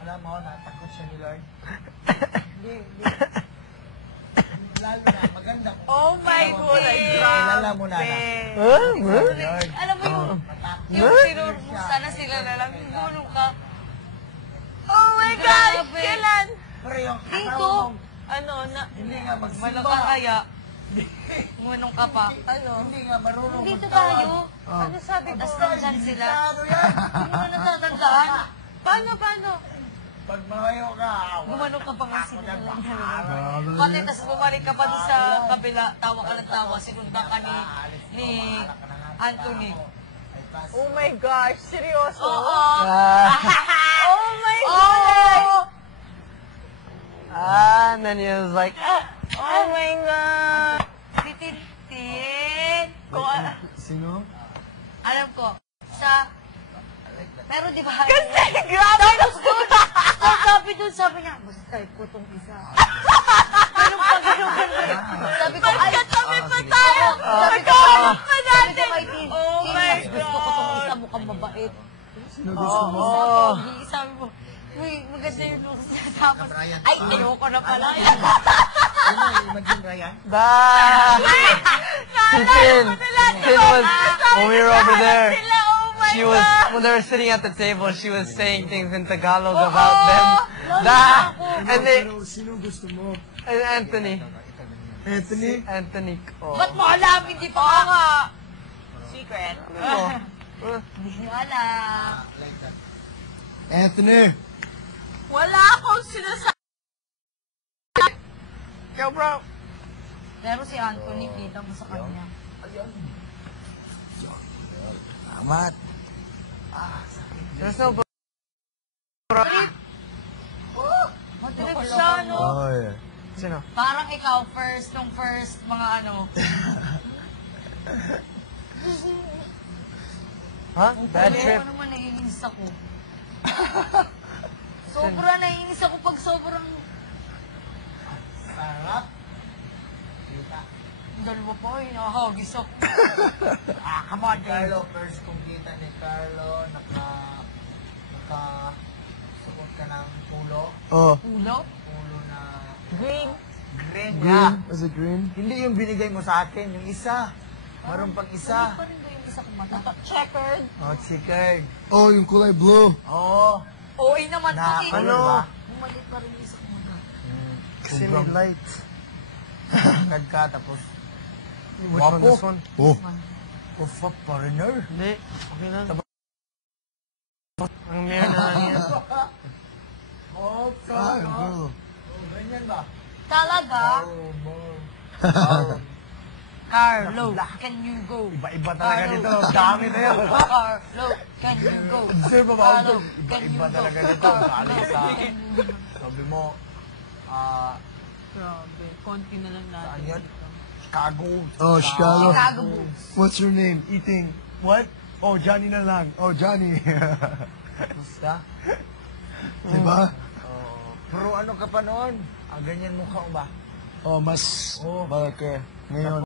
alam mo, natakot siya ni Lord. Hindi. Lalo na, maganda. Oh my God, Kilala mo na. Lord. Alam mo yung sinurmo, sana sila na lang. Gulong ka. Oh my God, kailan? Pero yung Dito, hindi nga magsimba. malakang kaya. Ngunong ka pa. Hindi nga marunong Dito magtawag. tayo. Ano sabi? Tapos nandyan sila. Delikado yan. Hindi mo natatandaan. Paano? Pag malayo ka, Gumanong ka pa nga sila lang. Pati, tapos bumalik ka pa doon sa kabila. Tawa ka ng tawa. Sinundan ka ni Anthony. Oh my gosh, seryoso? Oo. Oh my God! And then he was like, Oh my God! Si Tintin. Sino? Alam ko. Pero di ba? Kasi grabe na Sabi niya, basta type ko itong isa. Ganun. Sabi ko, ay, kami pa tayo! sabi ko, kay Tin, Oh my gusto ko itong isa mukhang mabait. Sino gusto mo? Sabi mo, uy, maganda yung looks niya. Tapos, ay, ayoko na pala. Sino? Imagine Ryan? Tin was, when we were over there, Oh she was, when they were sitting at the table, she was saying things in Tagalog about them. And they, Sino gusto mo? and Anthony. Anthony? Anthony. Oh. Ba't mo alam? Hindi pa nga. Secret. Hindi nyo alam. Anthony! Wala akong sinasabi. Yo, bro. Pero si Anthony, kita mo sa kanya. Amat. There's no bro. Matilip siya, no? yeah. Sino? Parang ikaw nung first mga ano. Huh? Bad trip. Ako naman naiinis ako. Naiinis ako pag sobrang Sarap. dalawa pa, nakahagis ako. Come on, Carlo. First kong kita ni Carlo, suot ka ng pulo. Oh. Ulo? Pulo na Green. green. Green? Was it green? Hindi yung binigay mo sa akin, yung isa. Meron pang isa. Hindi pa rin ba yung isa kong mata? Checkered. Oh, chicard. Oh, yung kulay blue. Oo. OA naman to eh. Ano? Bumalik pa rin yung isa kong mata. Kasi may light. Kad ka, tapos Which one? This one? Oh. of a foreigner. Hindi. Okay lang. Ang mirror na lang yan. Oh, Bro. ganyan ba? Talaga? Carlo, can you go? Iba-iba talaga dito. Dami na yun. Carlo, can you go? Observe mo ba? Carlo, can you Iba-iba go? talaga dito. Galing sa... Can you go? Sabi mo, Grabe, konti na lang saan natin. yan? Chicago. Oh, Chicago. Chicago Bulls. What's your name? Eating what? Oh, Johnny na lang. Oh, Johnny. Basta. Diba? Pero ano ka pa noon? Ganyan mukha mo ba? Oh, mas Oh. malaki. Ngayon.